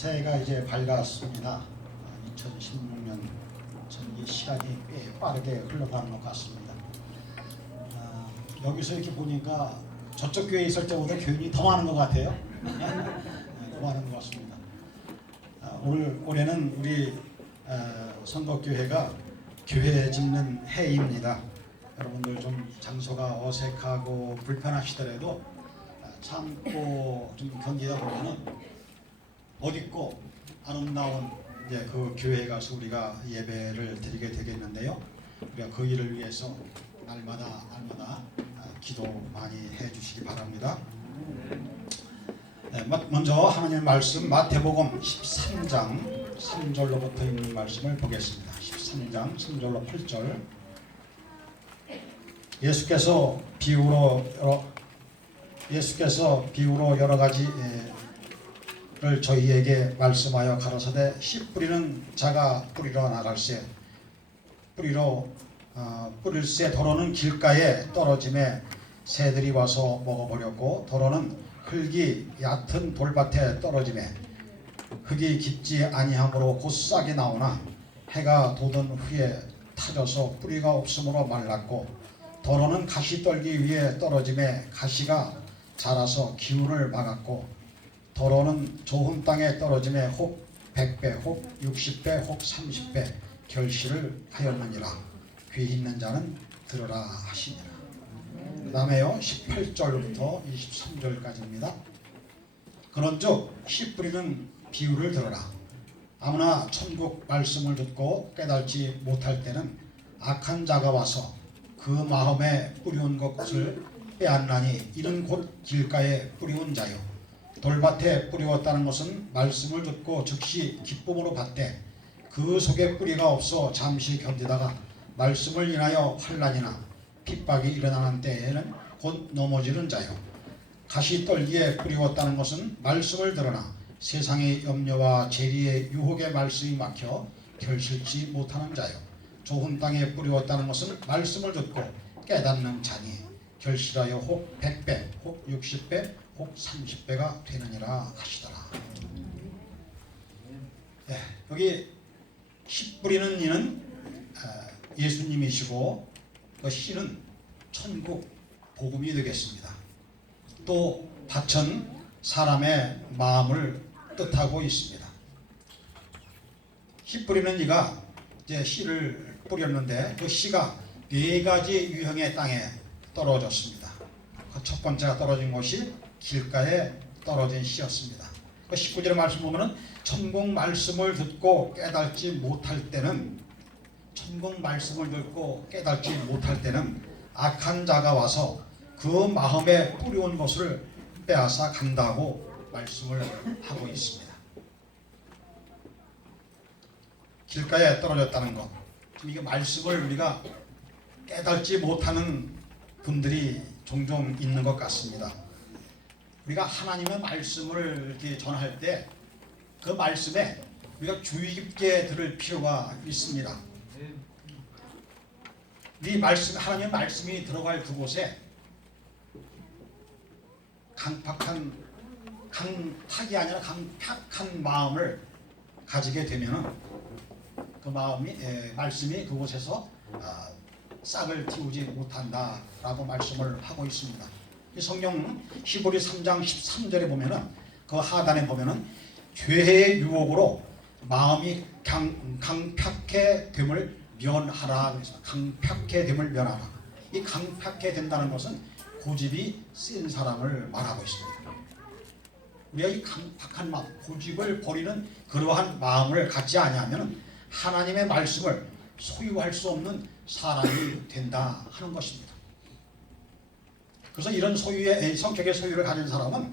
새해가 이제 밝았습니다. 2016년 이 시간이 꽤 빠르게 흘러가는 것 같습니다. 여기서 이렇게 보니까 저쪽 교회에 있을 때보다 교인이 더 많은 것 같아요. 더 많은 것 같습니다. 올해는 우리 선거교회가 교회 짓는 해입니다. 여러분들 좀 장소가 어색하고 불편하시더라도 참고 좀 견디다 보면은 어둡고 아름다운 이제 그 교회에 가서 우리가 예배를 드리게 되겠는데요. 우리가 그 일을 위해서 날마다 기도 많이 해주시기 바랍니다. 네, 먼저 하나님의 말씀 마태복음 13장 3절로부터 있는 말씀을 보겠습니다. 13장 3절로 8절. 예수께서 비유로 여러 가지를 저희에게 말씀하여 가라사대 씨 뿌리는 자가 뿌리러 나갈새 뿌릴새 더러는 길가에 떨어짐에 새들이 와서 먹어버렸고 더러는 흙이 얕은 돌밭에 떨어짐에 흙이 깊지 아니하므로 곧 싹이 나오나 해가 돋은 후에 타져서 뿌리가 없으므로 말랐고 더러는 가시떨기 위에 떨어짐에 가시가 자라서 기운을 막았고 더러는 좋은 땅에 떨어짐에 혹 100배 혹 60배 혹 30배 결실을 하였느니라. 귀 있는 자는 들으라 하시니라. 그 다음에요 18절부터 23절까지입니다. 그런즉 씨 뿌리는 비유를 들어라. 아무나 천국 말씀을 듣고 깨달지 못할 때는 악한 자가 와서 그 마음에 뿌리온 것을 빼앗나니 이는 곧 길가에 뿌리온 자요 돌밭에 뿌리웠다는 것은 말씀을 듣고 즉시 기쁨으로 받되 그 속에 뿌리가 없어 잠시 견디다가 말씀을 인하여 환난이나 핍박이 일어나는 때에는 곧 넘어지는 자요 가시떨기에 뿌리웠다는 것은 말씀을 들으나 세상의 염려와 재리의 유혹의 말씀이 막혀 결실치 못하는 자요 좋은 땅에 뿌리웠다는 것은 말씀을 듣고 깨닫는 자니 결실하여 혹 100배 혹 60배 혹 30배가 되느니라 하시더라. 네, 여기 씨 뿌리는 이는 예수님이시고 그 씨는 천국 복음이 되겠습니다. 또 밭은 사람의 마음을 뜻하고 있습니다. 씨 뿌리는 이가 이제 씨를 뿌렸는데 그 씨가 4가지 유형의 땅에 떨어졌습니다. 그 첫 번째가 떨어진 곳이 길가에 떨어진 씨였습니다. 그 19절의 말씀 보면은 천국 말씀을 듣고 깨닫지 못할 때는 악한 자가 와서 그 마음에 뿌리온 것을 빼앗아 간다고 말씀을 하고 있습니다. 길가에 떨어졌다는 것, 이게 말씀을 우리가 깨닫지 못하는 분들이 종종 있는 것 같습니다. 우리가 하나님의 말씀을 이렇게 전할 때 그 말씀에 우리가 주의 깊게 들을 필요가 있습니다. 하나님의 말씀이 들어갈 그곳에 강팍한 마음을 가지게 되면 그 말씀이 그곳에서 싹을 틔우지 못한다라고 말씀을 하고 있습니다. 이 성경 히브리 3장 13절에 보면은 그 하단에 보면은 죄의 유혹으로 마음이 강팍해 됨을 면하라 그래서 강팍해 됨을 면하라. 이 강팍해 된다는 것은 고집이 센 사람을 말하고 있습니다. 우리가 이 강팍한 마음, 고집을 버리는 그러한 마음을 갖지 아니하면 하나님의 말씀을 소유할 수 없는 사람이 된다 하는 것입니다. 그래서 이런 성격의 소유를 가진 사람은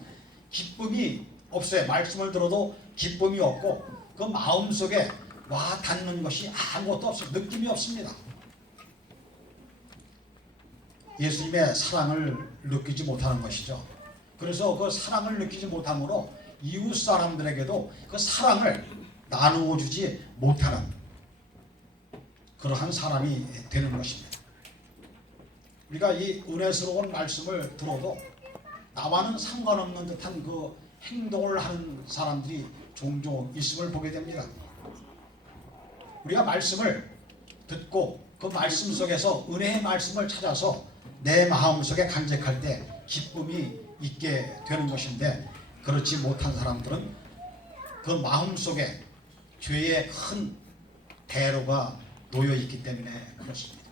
기쁨이 없어요. 말씀을 들어도 기쁨이 없고 그 마음속에 와 닿는 것이 아무것도 없어요. 느낌이 없습니다. 예수님의 사랑을 느끼지 못하는 것이죠. 그래서 그 사랑을 느끼지 못함으로 이웃 사람들에게도 그 사랑을 나누어 주지 못하는 그러한 사람이 되는 것입니다. 우리가 이 은혜스러운 말씀을 들어도 나와는 상관없는 듯한 그 행동을 하는 사람들이 종종 있음을 보게 됩니다. 우리가 말씀을 듣고 그 말씀 속에서 은혜의 말씀을 찾아서 내 마음속에 간직할 때 기쁨이 있게 되는 것인데, 그렇지 못한 사람들은 그 마음속에 죄의 큰 대로가 놓여 있기 때문에 그렇습니다.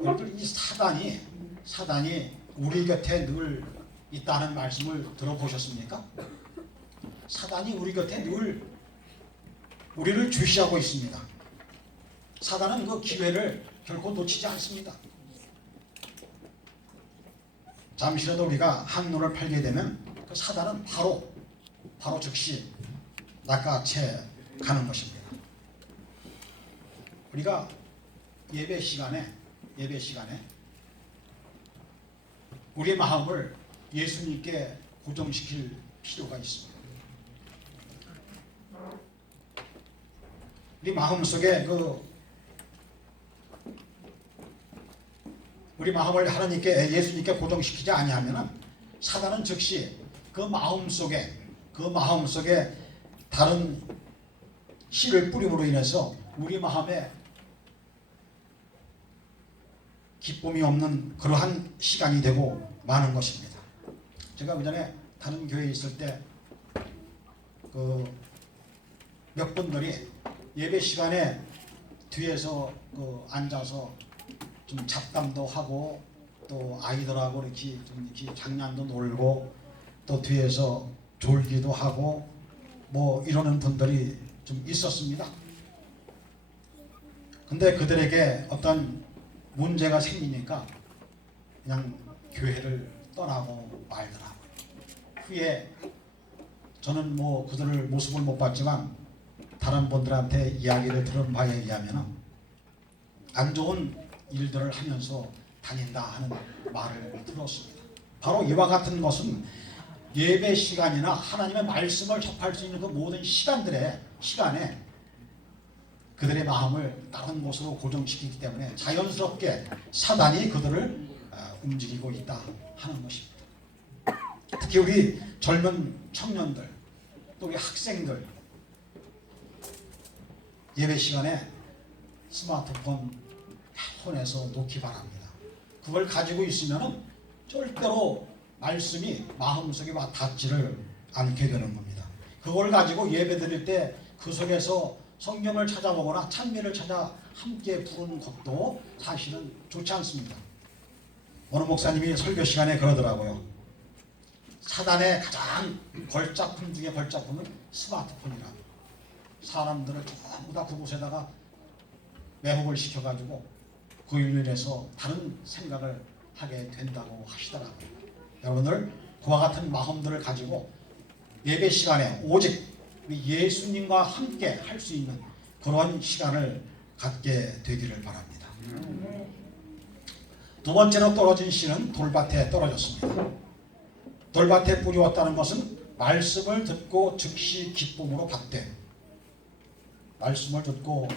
여러분들, 이 사단이 우리 곁에 늘 있다는 말씀을 들어보셨습니까? 사단이 우리 곁에 늘 우리를 주시하고 있습니다. 사단은 그 기회를 결코 놓치지 않습니다. 잠시라도 우리가 한눈을 팔게 되면 그 사단은 바로 즉시 낚아채 가는 것입니다. 우리가 예배 시간에 우리의 마음을 예수님께 고정시킬 필요가 있습니다. 우리 마음속에 우리 마음을 하나님께, 예수님께 고정시키지 아니하면 사단은 즉시 그 마음속에 다른 씨를 뿌림으로 인해서 우리 마음에 기쁨이 없는 그러한 시간이 되고 마는 것입니다. 제가 그전에 다른 교회에 있을 때 몇 분들이 예배 시간에 뒤에서 앉아서 좀 잡담도 하고 또 아이들하고 이렇게 장난도 놀고 또 뒤에서 졸기도 하고 뭐 이러는 분들이 좀 있었습니다. 근데 그들에게 어떤 문제가 생기니까 그냥 교회를 떠나고 말더라고요. 후에 저는 뭐 그들을 모습을 못 봤지만 다른 분들한테 이야기를 들은 바에 의하면 안 좋은 일들을 하면서 다닌다 하는 말을 들었습니다. 바로 이와 같은 것은 예배 시간이나 하나님의 말씀을 접할 수 있는 그 모든 시간에 그들의 마음을 다른 곳으로 고정시키기 때문에 자연스럽게 사단이 그들을 움직이고 있다 하는 것입니다. 특히 우리 젊은 청년들, 또 우리 학생들, 예배 시간에 스마트폰 손에서 놓기 바랍니다. 그걸 가지고 있으면 절대로 말씀이 마음속에 와 닿지를 않게 되는 겁니다. 그걸 가지고 예배 드릴 때 그 속에서 성경을 찾아보거나 찬미를 찾아 함께 부르는 것도 사실은 좋지 않습니다. 어느 목사님이 설교 시간에 그러더라고요. 사단의 가장 걸작품 중에 걸작품은 스마트폰이라고. 사람들을 전부 다 그곳에다가 매혹을 시켜가지고 그 일로 인해서 다른 생각을 하게 된다고 하시더라고요. 여러분들, 그와 같은 마음들을 가지고 예배 시간에 오직 예수님과 함께 할 수 있는 그런 시간을 갖게 되기를 바랍니다. 두 번째로 떨어진 씨는 돌밭에 떨어졌습니다. 돌밭에 뿌리웠다는 것은 말씀을 듣고 즉시 기쁨으로 받되, 말씀을 듣고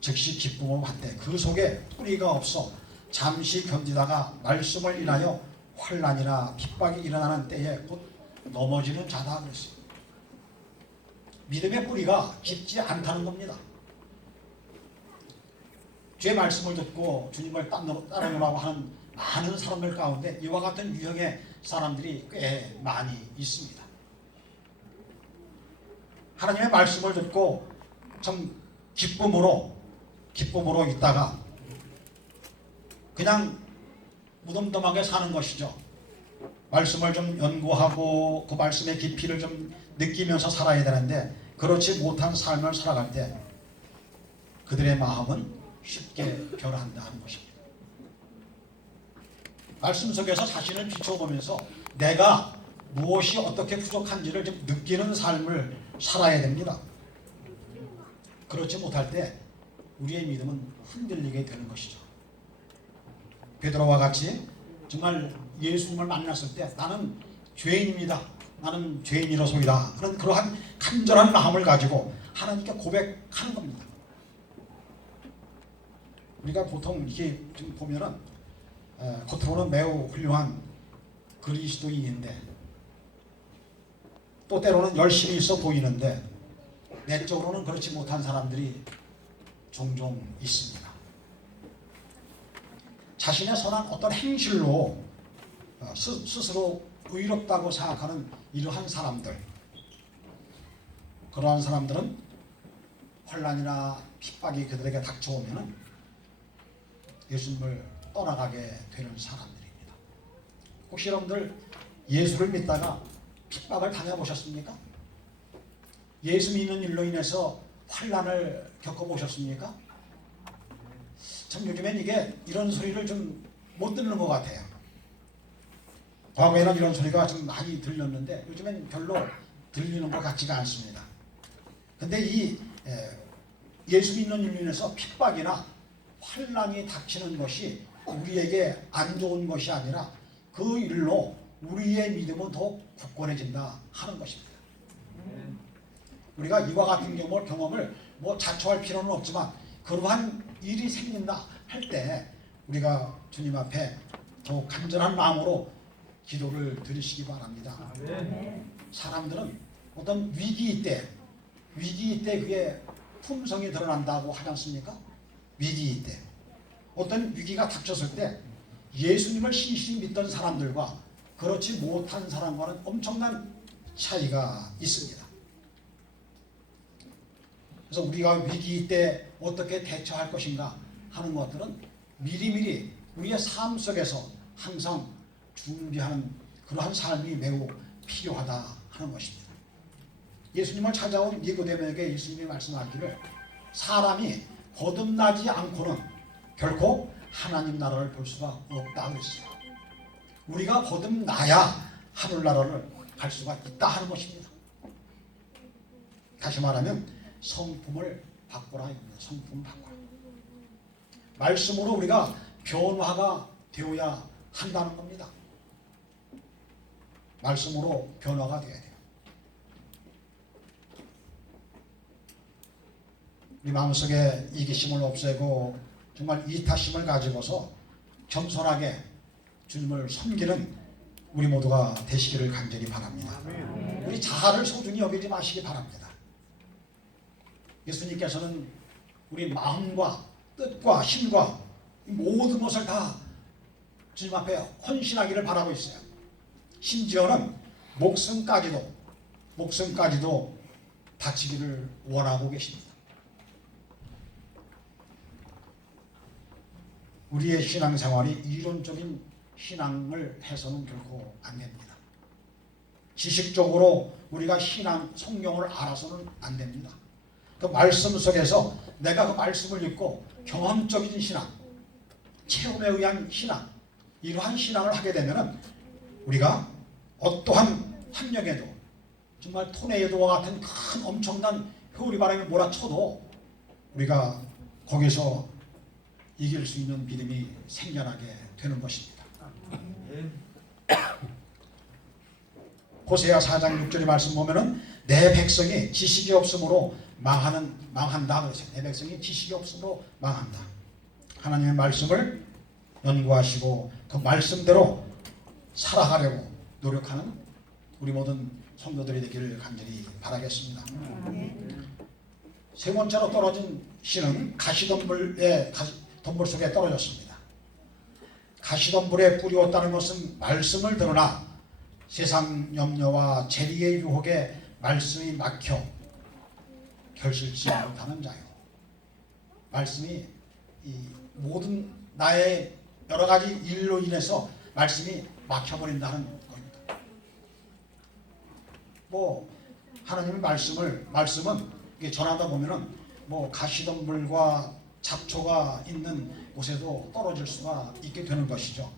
즉시 기쁨으로 받되 그 속에 뿌리가 없어 잠시 견디다가 말씀을 인하여 환난이나 핍박이 일어나는 때에 곧 넘어지는 자다 그랬어요. 믿음의 뿌리가 깊지 않다는 겁니다. 주의 말씀을 듣고 주님을 따르려고 하는 많은 사람들 가운데 이와 같은 유형의 사람들이 꽤 많이 있습니다. 하나님의 말씀을 듣고 참 기쁨으로 있다가 그냥 무덤덤하게 사는 것이죠. 말씀을 좀 연구하고 그 말씀의 깊이를 좀 느끼면서 살아야 되는데 그렇지 못한 삶을 살아갈 때 그들의 마음은 쉽게 변한다 하는 것입니다. 말씀 속에서 자신을 비춰보면서 내가 무엇이 어떻게 부족한지를 좀 느끼는 삶을 살아야 됩니다. 그렇지 못할 때 우리의 믿음은 흔들리게 되는 것이죠. 베드로와 같이 정말 예수님을 만났을 때 나는 죄인입니다. 나는 죄인이로소이다. 그러한 간절한 마음을 가지고 하나님께 고백하는 겁니다. 우리가 보통 이렇게 좀 보면은 겉으로는 매우 훌륭한 그리스도인인데 또 때로는 열심히 있어 보이는데 내적으로는 그렇지 못한 사람들이 종종 있습니다. 자신의 선한 어떤 행실로 스스로 의롭다고 생각하는 이러한 사람들, 그러한 사람들은 환난이나 핍박이 그들에게 닥쳐오면 예수님을 떠나가게 되는 사람들입니다. 혹시 여러분들 예수를 믿다가 핍박을 당해보셨습니까? 예수 믿는 일로 인해서 환난을 겪어보셨습니까? 참 요즘엔 이런 소리를 좀 못 듣는 것 같아요. 과거에는 이런 소리가 좀 많이 들렸는데 요즘엔 별로 들리는 것 같지가 않습니다. 근데 이 예수 믿는 일로 인해서 핍박이나 환난이 닥치는 것이 우리에게 안 좋은 것이 아니라 그 일로 우리의 믿음은 더욱 굳건해진다 하는 것입니다. 우리가 이와 같은 경험을 뭐 자초할 필요는 없지만 그러한 일이 생긴다 할 때 우리가 주님 앞에 더욱 간절한 마음으로 기도를 드리시기 바랍니다. 사람들은 어떤 위기 때 그게 품성이 드러난다고 하지 않습니까? 위기 때 어떤 위기가 닥쳤을 때 예수님을 신실히 믿던 사람들과 그렇지 못한 사람과는 엄청난 차이가 있습니다. 그래서 우리가 위기 때 어떻게 대처할 것인가 하는 것들은 미리미리 우리의 삶 속에서 항상 준비하는 그러한 삶이 매우 필요하다 하는 것입니다. 예수님을 찾아온 니고데모에게 예수님이 말씀하기를 사람이 거듭나지 않고는 결코 하나님 나라를 볼 수가 없다 그랬어요. 우리가 거듭나야 하늘나라를 갈 수가 있다 하는 것입니다. 다시 말하면 성품을 바꾸라 입니다. 성품을 바꾸라. 말씀으로 우리가 변화가 되어야 한다는 겁니다. 말씀으로 변화가 되어야 돼요. 우리 마음속에 이기심을 없애고 정말 이타심을 가지고서 겸손하게 주님을 섬기는 우리 모두가 되시기를 간절히 바랍니다. 우리 자아를 소중히 여기지 마시기 바랍니다. 예수님께서는 우리 마음과 뜻과 힘과 모든 것을 다 주님 앞에 헌신하기를 바라고 있어요. 심지어는 목숨까지도 바치기를 원하고 계십니다. 우리의 신앙생활이 이론적인 신앙을 해서는 결코 안 됩니다. 지식적으로 우리가 성경을 알아서는 안 됩니다. 그 말씀 속에서 내가 그 말씀을 읽고 경험적인 신앙, 체험에 의한 신앙, 이러한 신앙을 하게 되면 우리가 어떠한 환경에도 정말 토네이도와 같은 큰 엄청난 효리바람이 몰아쳐도 우리가 거기서 이길 수 있는 믿음이 생겨나게 되는 것입니다. 호세아 4장 6절의 말씀 보면은 내 백성이 지식이 없으므로 망한다 그랬어요. 내 백성이 지식이 없으므로 망한다. 하나님의 말씀을 연구하시고 그 말씀대로 살아가려고 노력하는 우리 모든 성도들이 되기를 간절히 바라겠습니다. 세 번째로 떨어진 씨는 가시덤불 속에 떨어졌습니다. 가시덤불에 뿌리웠다는 것은 말씀을 들으나 세상 염려와 재리의 유혹에 말씀이 막혀 결실치 못하는 자요. 말씀이 이 모든 나의 여러 가지 일로 인해서 말씀이 막혀버린다는 겁니다. 뭐 하나님의 말씀은 전하다 보면은 뭐 가시덤불과 잡초가 있는 곳에도 떨어질 수가 있게 되는 것이죠.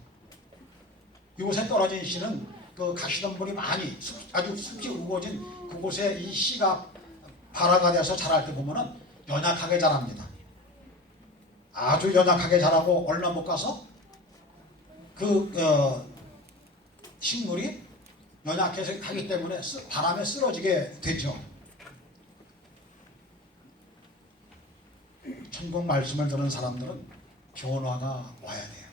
이곳에 떨어진 씨는 그 가시덤불이 많이 아주 숲이 우거진 그곳에 이 씨가 발화가 돼서 자랄 때 보면은 연약하게 자랍니다. 아주 연약하게 자라고 얼마 못 가서 그 식물이 연약해서 가기 때문에 바람에 쓰러지게 되죠. 천국 말씀을 듣는 사람들은 변화가 와야 돼요.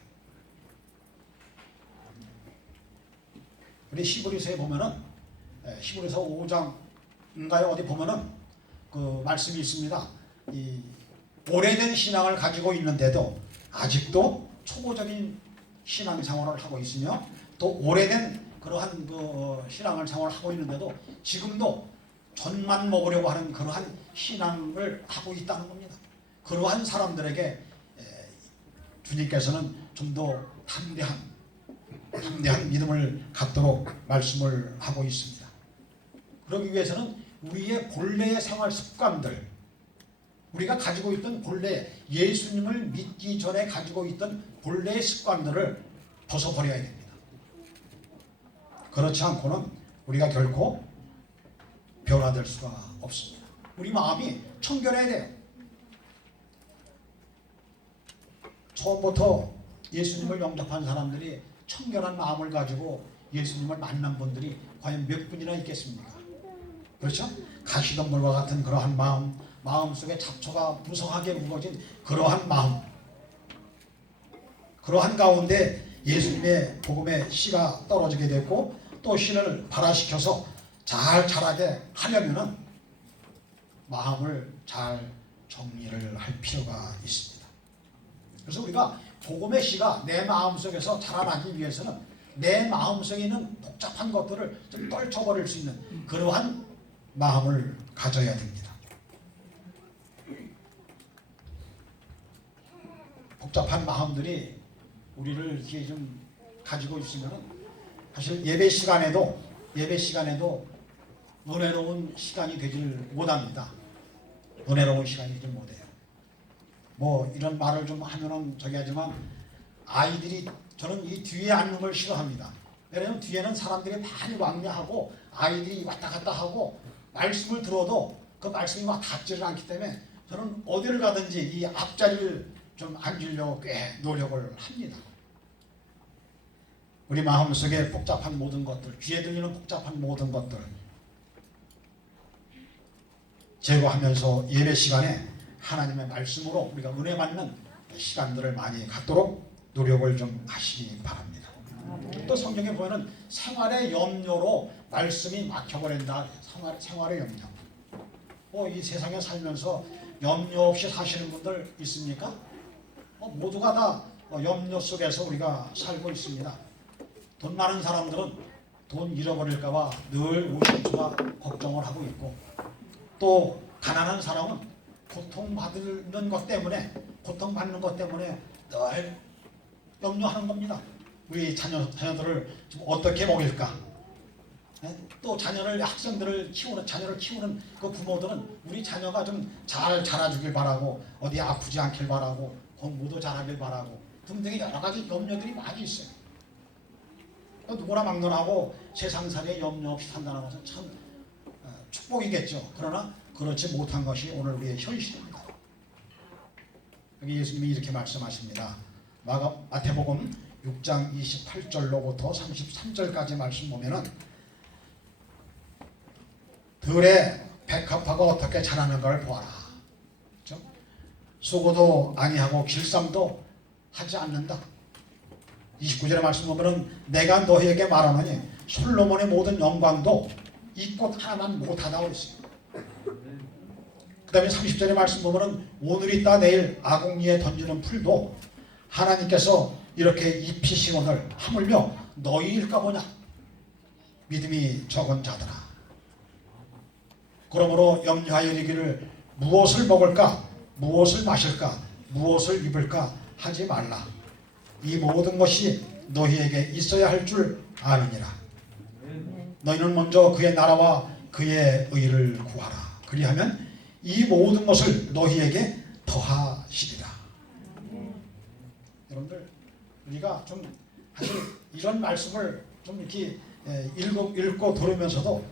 우리 히브리서에 보면은 히브리서 5장인가요? 어디 보면은 그 말씀이 있습니다. 이 오래된 신앙을 가지고 있는데도 아직도 초보적인 신앙생활을 하고 있으며 또 오래된 그러한 그 신앙생활을 하고 있는데도 지금도 전만 먹으려고 하는 그러한 신앙을 하고 있다는 겁니다. 그러한 사람들에게 주님께서는 좀 더 담대한 믿음을 갖도록 말씀을 하고 있습니다. 그러기 위해서는 우리의 본래의 생활 습관들, 우리가 가지고 있던 본래 예수님을 믿기 전에 가지고 있던 본래의 습관들을 벗어버려야 됩니다. 그렇지 않고는 우리가 결코 변화될 수가 없습니다. 우리 마음이 청결해야 돼요. 처음부터 예수님을 영접한 사람들이 청결한 마음을 가지고 예수님을 만난 분들이 과연 몇 분이나 있겠습니까? 그렇죠? 가시덤불과 같은 그러한 마음속에 잡초가 무성하게 묵어진 그러한 마음, 그러한 가운데 예수님의 복음의 씨가 떨어지게 됐고 또 씨를 발화시켜서 잘 자라게 하려면은 마음을 잘 정리를 할 필요가 있습니다. 그래서 우리가 복음의 씨가 내 마음속에서 자라나기 위해서는 내 마음속에 있는 복잡한 것들을 좀 떨쳐버릴 수 있는 그러한 마음을 가져야 됩니다. 복잡한 마음들이 우리를 이렇게 좀 가지고 있으면 사실 예배 시간에도 은혜로운 시간이 되질 못합니다. 은혜로운 시간이 되질 못해요. 뭐 이런 말을 좀 하면은 저기 하지만 아이들이 저는 이 뒤에 앉는 걸 싫어합니다. 왜냐하면 뒤에는 사람들이 많이 왕래하고 아이들이 왔다 갔다 하고 말씀을 들어도 그 말씀이 막 닿지를 않기 때문에 저는 어디를 가든지 이 앞자리를 좀 앉으려고 꽤 노력을 합니다. 우리 마음속에 복잡한 모든 것들, 귀에 들리는 복잡한 모든 것들 제거하면서 예배 시간에 하나님의 말씀으로 우리가 은혜 받는 시간들을 많이 갖도록 노력을 좀 하시기 바랍니다. 또 성경에 보면은 생활의 염려로 말씀이 막혀버린다. 생활의 염려. 이 세상에 살면서 염려 없이 사시는 분들 있습니까? 모두가 다 염려 속에서 우리가 살고 있습니다. 돈 많은 사람들은 돈 잃어버릴까봐 늘 무심수가 걱정을 하고 있고 또 가난한 사람은 고통받는 것 때문에 늘 염려하는 겁니다. 우리 자녀들을 좀 어떻게 먹일까? 또 학생들을 키우는 그 부모들은 우리 자녀가 좀 잘 자라주길 바라고 어디 아프지 않길 바라고 공부도 잘하길 바라고 등등의 여러 가지 염려들이 많이 있어요. 누구나 막론하고 세상살이에 염려 없이 산다는 것은 참 축복이겠죠. 그러나 그렇지 못한 것이 오늘 우리의 현실입니다. 여기 예수님이 이렇게 말씀하십니다. 마태복음 6장 28절로부터 33절까지 말씀 보면은 들의 백합화가 어떻게 자라는 걸 보아라. 그렇죠? 수고도 아니하고 길쌈도 하지 않는다. 29절의 말씀 보면은 내가 너희에게 말하노니 솔로몬의 모든 영광도 이 꽃 하나만 못하다고 했습니다. 그 다음에 30절의 말씀 보면은 오늘 있다 내일 아궁이에 던지는 풀도 하나님께서 이렇게 입히시거늘 하물며 너희일까 보냐. 믿음이 적은 자들아. 그러므로 염려하여 이르기를 무엇을 먹을까 무엇을 마실까 무엇을 입을까 하지 말라. 이 모든 것이 너희에게 있어야 할 줄 아느니라. 너희는 먼저 그의 나라와 그의 의를 구하라. 그리하면 이 모든 것을 너희에게 더하시리라. 여러분들 우리가 좀 사실 이런 말씀을 좀 이렇게 읽고 들으면서도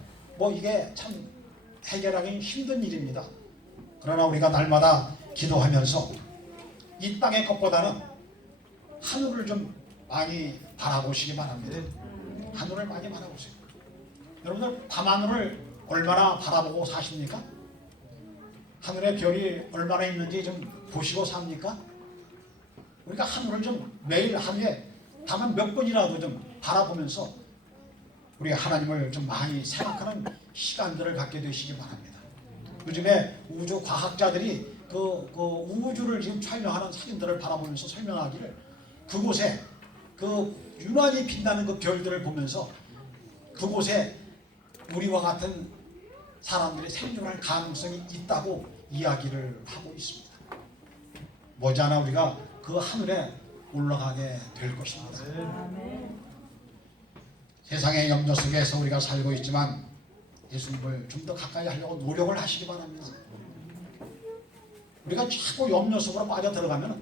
이게 참 해결하기 힘든 일입니다. 그러나 우리가 날마다 기도하면서 이 땅의 것보다는 하늘을 좀 많이 바라보시기 바랍니다. 하늘을 많이 바라보세요. 여러분들 밤하늘을 얼마나 바라보고 사십니까? 하늘에 별이 얼마나 있는지 좀 보시고 삽니까? 우리가 하늘을 좀 매일 하루에 다만 몇 번이라도 좀 바라보면서 우리 하나님을 좀 많이 생각하는 시간들을 갖게 되시기 바랍니다. 요즘에 우주 과학자들이 그 우주를 지금 촬영하는 사진들을 바라보면서 설명하기를 그곳에 그 유난히 빛나는 그 별들을 보면서 그곳에 우리와 같은 사람들이 생존할 가능성이 있다고 이야기를 하고 있습니다. 머지않아 우리가 그 하늘에 올라가게 될 것입니다. 세상의 염려 속에서 우리가 살고 있지만 예수님을 좀 더 가까이 하려고 노력을 하시기 바랍니다. 우리가 자꾸 염려 속으로 빠져 들어가면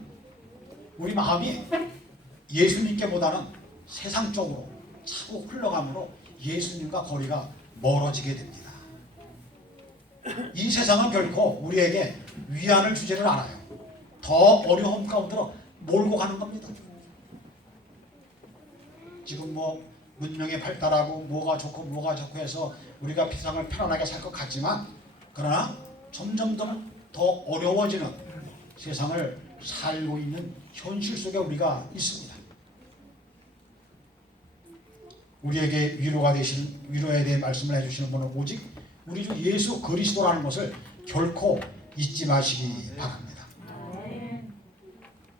우리 마음이 예수님께보다는 세상 쪽으로 자꾸 흘러가므로 예수님과 거리가 멀어지게 됩니다. 이 세상은 결코 우리에게 위안을 주지를 않아요. 더 어려움 가운데로 몰고 가는 겁니다. 지금 뭐 문명이 발달하고 뭐가 좋고 해서 우리가 세상을 편안하게 살 것 같지만 그러나 점점 더 어려워지는 세상을 살고 있는 현실 속에 우리가 있습니다. 우리에게 위로가 되시는 위로에 대해 말씀을 해주시는 분은 오직 우리 주 예수 그리스도라는 것을 결코 잊지 마시기 바랍니다.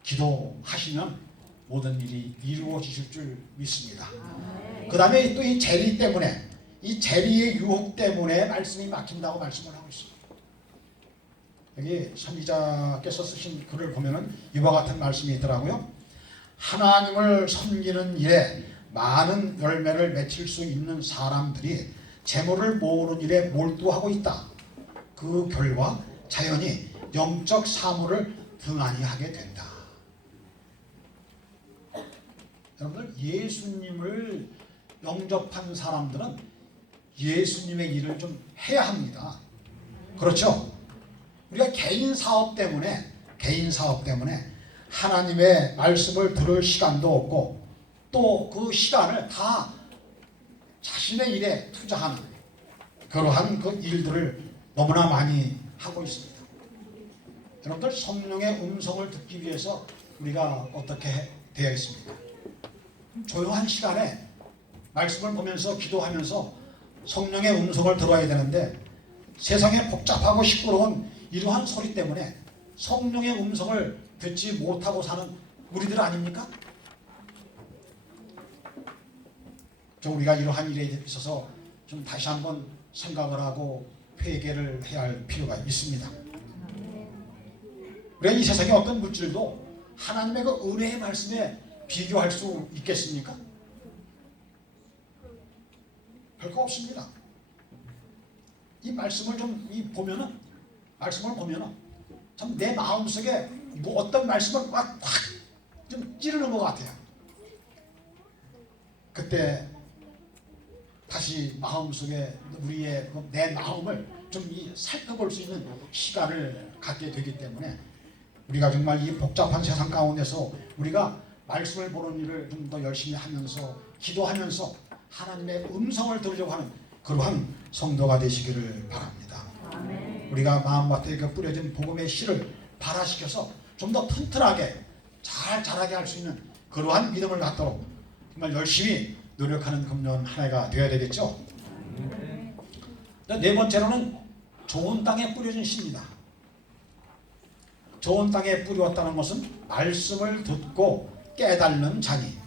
기도하시면 모든 일이 이루어지실 줄 믿습니다. 그 다음에 또 이 재리 때문에 이 재리의 유혹 때문에 말씀이 막힌다고 말씀을 하고 있습니다. 여기 선지자께서 쓰신 글을 보면은 이와 같은 말씀이 있더라고요. 하나님을 섬기는 일에 많은 열매를 맺힐 수 있는 사람들이 재물을 모으는 일에 몰두하고 있다. 그 결과 자연히 영적 사물을 등한히 하게 된다. 여러분들 예수님을 영접한 사람들은 예수님의 일을 좀 해야 합니다. 그렇죠? 우리가 개인 사업 때문에 하나님의 말씀을 들을 시간도 없고 또 그 시간을 다 자신의 일에 투자하는 그러한 그 일들을 너무나 많이 하고 있습니다. 여러분들 성령의 음성을 듣기 위해서 우리가 어떻게 되어 있습니까? 조용한 시간에 말씀을 보면서 기도하면서 성령의 음성을 들어야 되는데 세상에 복잡하고 시끄러운 이러한 소리 때문에 성령의 음성을 듣지 못하고 사는 우리들 아닙니까? 좀 우리가 이러한 일에 있어서 좀 다시 한번 생각을 하고 회개를 해야 할 필요가 있습니다. 우리가 이 세상의 어떤 물질도 하나님의 그 은혜의 말씀에 비교할 수 있겠습니까? 별거 없습니다. 이 말씀을 보면은 참 내 마음속에 뭐 어떤 말씀을 확 좀 찌르는 것 같아요. 그때 다시 마음속에 우리의 내 마음을 좀 살펴볼 수 있는 시간을 갖게 되기 때문에 우리가 정말 이 복잡한 세상 가운데서 우리가 말씀을 보는 일을 좀 더 열심히 하면서 기도하면서 하나님의 음성을 들으려고 하는 그러한 성도가 되시기를 바랍니다. 아멘. 우리가 마음밭에 뿌려진 복음의 씨를 발화시켜서 좀 더 튼튼하게 잘 자라게 할 수 있는 그러한 믿음을 갖도록 정말 열심히 노력하는 금년 한 해가 되어야 되겠죠. 네 번째로는 좋은 땅에 뿌려진 씨입니다. 좋은 땅에 뿌렸다는 것은 말씀을 듣고 깨닫는 자니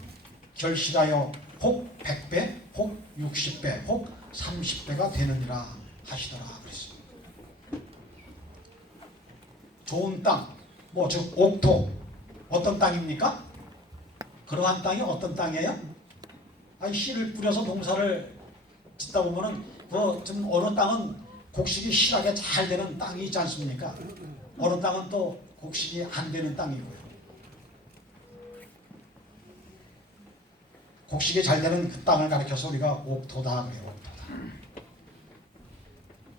결실하여 혹 100배, 혹 60배, 혹 30배가 되느니라 하시더라 그랬습니다. 좋은 땅, 즉 옥토, 어떤 땅입니까? 그러한 땅이 어떤 땅이에요? 씨를 뿌려서 농사를 짓다 보면은 좀 어느 땅은 곡식이 실하게 잘 되는 땅이 있지 않습니까? 어느 땅은 또 곡식이 안 되는 땅이고요. 곡식이 잘 되는 그 땅을 가리켜서 우리가 옥토다 그래요. 옥토다.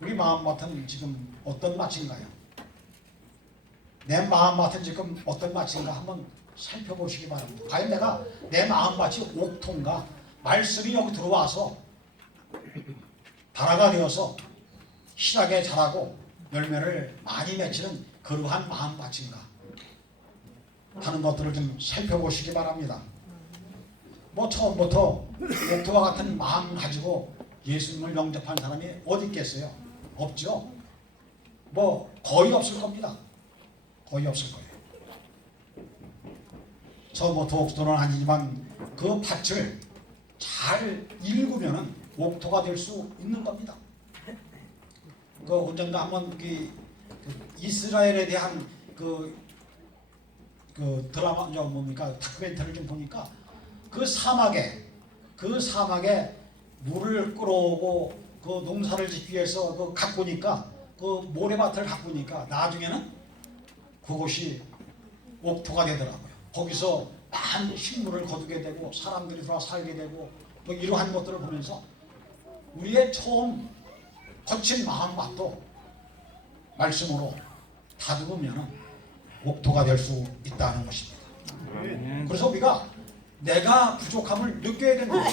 우리 마음밭은 지금 어떤 맛인가요? 내 마음밭은 지금 어떤 맛인가 한번 살펴보시기 바랍니다. 과연 내가 내 마음밭이 옥토인가? 말씀이 여기 들어와서 발화가 되어서 실하게 자라고 열매를 많이 맺히는 그러한 마음밭인가 하는 것들을 좀 살펴보시기 바랍니다. 뭐 처음부터 옥토와 같은 마음 가지고 예수님을 영접한 사람이 어디 있겠어요? 없죠. 뭐 거의 없을 겁니다. 거의 없을 거예요. 처음부터 옥토는 아니지만 그 밭을 잘 읽으면은 옥토가 될 수 있는 겁니다. 그 언젠가 한번 그 이스라엘에 대한 그 드라마 뭡니까 다큐멘터리를 좀 보니까 그 사막에 물을 끌어오고 그 농사를 짓기 위해서 그 가꾸니까 그 모래밭을 가꾸니까 나중에는 그곳이 옥토가 되더라고요. 거기서 많은 식물을 거두게 되고 사람들이 들어와 살게 되고 뭐 이러한 것들을 보면서 우리의 처음 거친 마음밭도 말씀으로 다듬으면 옥토가 될 수 있다는 것입니다. 그래서 우리가 내가 부족함을 느껴야 됩니다.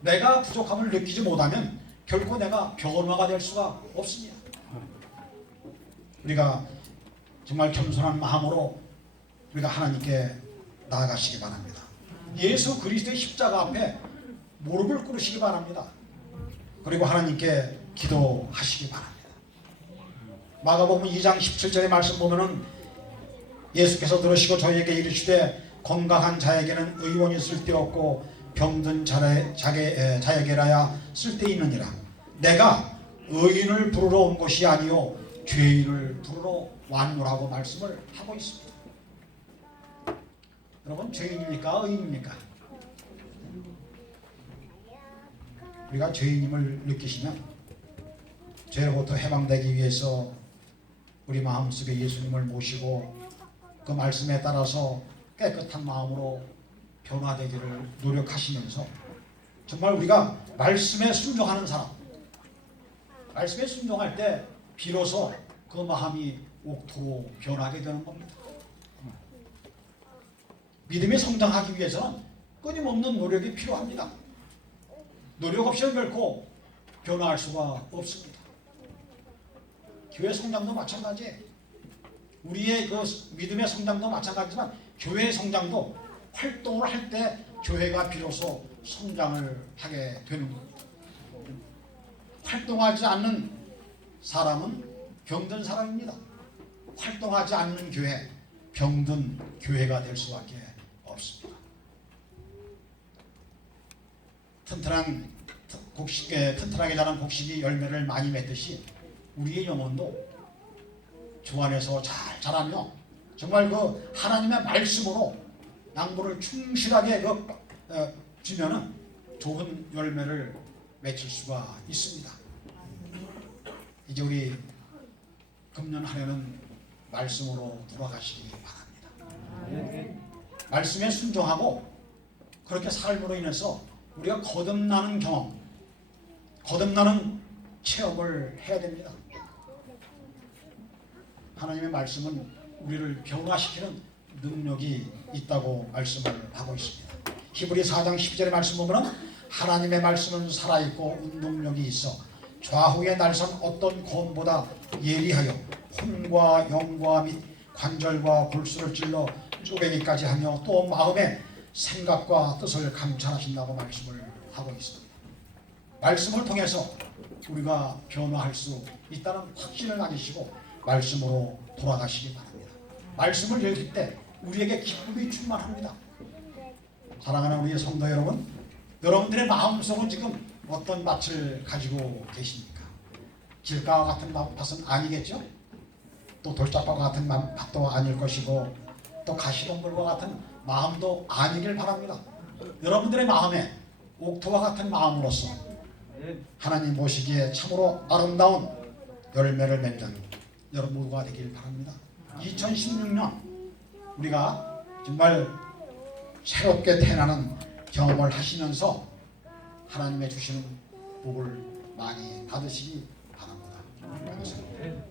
내가 부족함을 느끼지 못하면 결코 내가 변화가 될 수가 없습니다. 우리가 정말 겸손한 마음으로 우리가 하나님께 나아가시기 바랍니다. 예수 그리스도의 십자가 앞에 무릎을 꿇으시기 바랍니다. 그리고 하나님께 기도하시기 바랍니다. 마가복음 2장 17절의 말씀 보면은 예수께서 들으시고 저희에게 이르시되 건강한 자에게는 의원이 쓸데없고 병든 자에게라야 쓸데있느니라. 내가 의인을 부르러 온 것이 아니요 죄인을 부르러 왔노라고 말씀을 하고 있습니다. 여러분 죄인입니까? 의인입니까? 우리가 죄인임을 느끼시면 죄로부터 해방되기 위해서 우리 마음속에 예수님을 모시고 그 말씀에 따라서 깨끗한 마음으로 변화되기를 노력하시면서 정말 우리가 말씀에 순종하는 사람, 말씀에 순종할 때 비로소 그 마음이 옥토로 변하게 되는 겁니다. 믿음이 성장하기 위해서는 끊임없는 노력이 필요합니다. 노력 없이는 결코 변화할 수가 없습니다. 교회 성장도 마찬가지예요. 우리의 그 믿음의 성장도 마찬가지지만 교회의 성장도 활동을 할 때 교회가 비로소 성장을 하게 되는 겁니다. 활동하지 않는 사람은 병든 사람입니다. 활동하지 않는 교회, 병든 교회가 될 수밖에 없습니다. 튼튼하게 자란 곡식이 열매를 많이 맺듯이 우리의 영혼도 주 안에서 잘 자라며 정말 그 하나님의 말씀으로 양분을 충실하게 주면은 좋은 열매를 맺을 수가 있습니다. 이제 우리 금년 한 해는 말씀으로 돌아가시기 바랍니다. 말씀에 순종하고 그렇게 삶으로 인해서 우리가 거듭나는 경험, 거듭나는 체험을 해야 됩니다. 하나님의 말씀은 우리를 변화시키는 능력이 있다고 말씀을 하고 있습니다. 히브리 4장 10절의 말씀 보면 하나님의 말씀은 살아있고 운동력이 있어 좌우의 날선 어떤 검보다 예리하여 혼과 영과 및 관절과 골수를 찔러 쪼개기까지 하며 또 마음의 생각과 뜻을 감찰하신다고 말씀을 하고 있습니다. 말씀을 통해서 우리가 변화할 수 있다는 확신을 가지시고 말씀으로 돌아가시기 바랍니다. 말씀을 읽을 때 우리에게 기쁨이 충만합니다. 사랑하는 우리 성도 여러분, 여러분들의 마음속은 지금 어떤 밭을 가지고 계십니까? 길가와 같은 밭은 아니겠죠? 또 돌짝밭과 같은 밭도 아닐 것이고 또 가시덤불과 같은 마음도 아니길 바랍니다. 여러분들의 마음에 옥토와 같은 마음으로서 하나님 보시기에 참으로 아름다운 열매를 맺는 여러분 모두가 되길 바랍니다. 2016년 우리가 정말 새롭게 태어나는 경험을 하시면서 하나님의 주시는 복을 많이 받으시기 바랍니다. 감사합니다.